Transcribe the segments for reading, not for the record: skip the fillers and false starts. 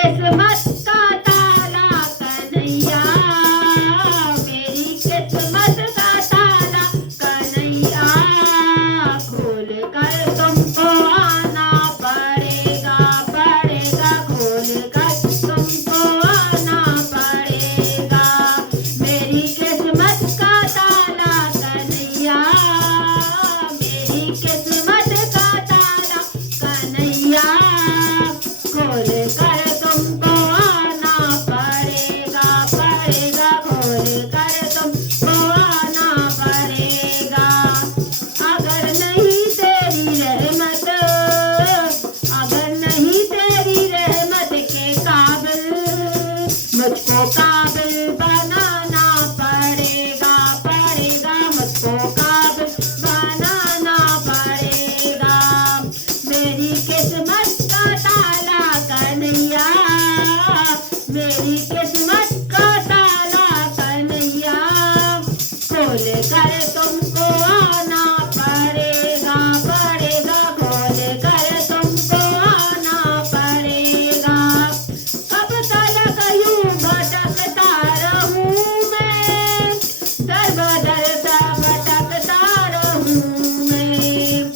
किस्मत का ताला कन्हैया, मेरी किस्मत का ताला कन्हैया, खोल कर तुमको आना पड़ेगा, पड़ेगा, खोल कर तुमको आना पड़ेगा। मेरी किस्मत का ताला कन्हैया, मेरी किस्मत का ताला कन्हैया, खोल कर तुमको आना पड़ेगा, पड़ेगा, खोल कर तुमको आना पड़ेगा। अगर नहीं तेरी रहमत, अगर नहीं तेरी रहमत के काबिल, मुझको काबिल बनाना पड़ेगा, पड़ेगा, मुझको काबिल बनाना पड़ेगा। मेरी किस्मत का ताला कन्हैया, मेरी किस्मत का ताला कन्हैया, खोल कर तुमको आना पड़ेगा, पड़ेगा, खोल कर तुमको आना पड़ेगा। कब तक यूं भटकता रहूं मैं, दर बदर सा भटकता रहूं मैं,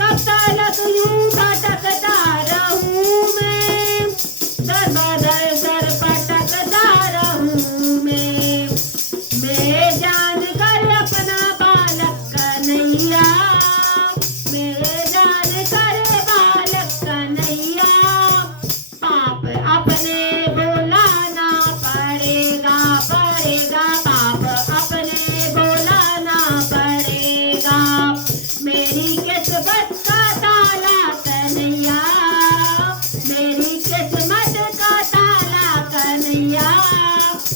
कब तक यूं भटकता रहूं मैं, दर बदर सर भटकता रहूं मैं। मैं जान कर अपना बालक कन्हैया, मैं जान कर बालक कन्हैया, पाप अपने बुलाना पड़ेगा, पड़ेगा, पाप अपने बुलाना पड़ेगा। मेरी किस्मत का ताला कन्हैया, मेरी किस्मत का ताला कन्हैया,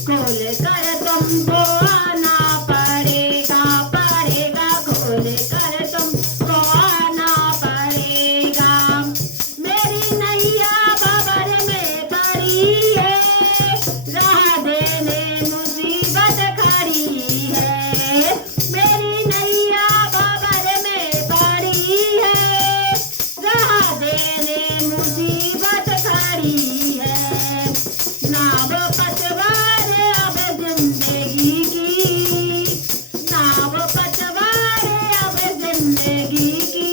खोल कर तुमको आना पड़ेगा, पड़ेगा, खोल कर तुमको आना पड़ेगा। मेरी नैया बबर में पड़ी है, राह देने मुसीबत खड़ी है। मेरी नैया बबर में पड़ी है, राह देने मुसीबत खड़ी है। नाव पतवार अब जिंदगी की, नाव पतवार अब जिंदगी की,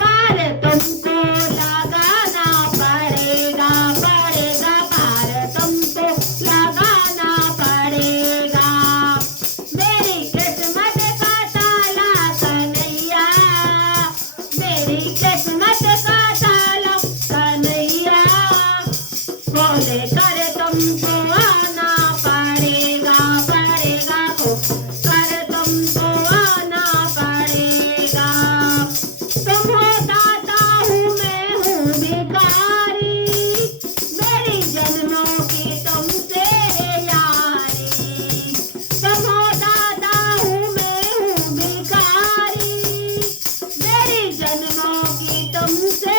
पार तुमको लगाना पड़ेगा, पड़ेगा, पार तुमको लगाना पड़ेगा। मेरी किस्मत का ताला कन्हैया, मेरी किस्मत का ताला कन्हैया, खोल कर तुमको आना पड़ेगा, पड़ेगा, खोल कर तुमको आना पड़ेगा। तुम हो दाता हूँ मैं हूँ भिखारी, मेरी जन्मों की तुमसे यारी। तुम हो दाता हूँ मैं हूँ भिखारी, मेरी जन्मों की तुमसे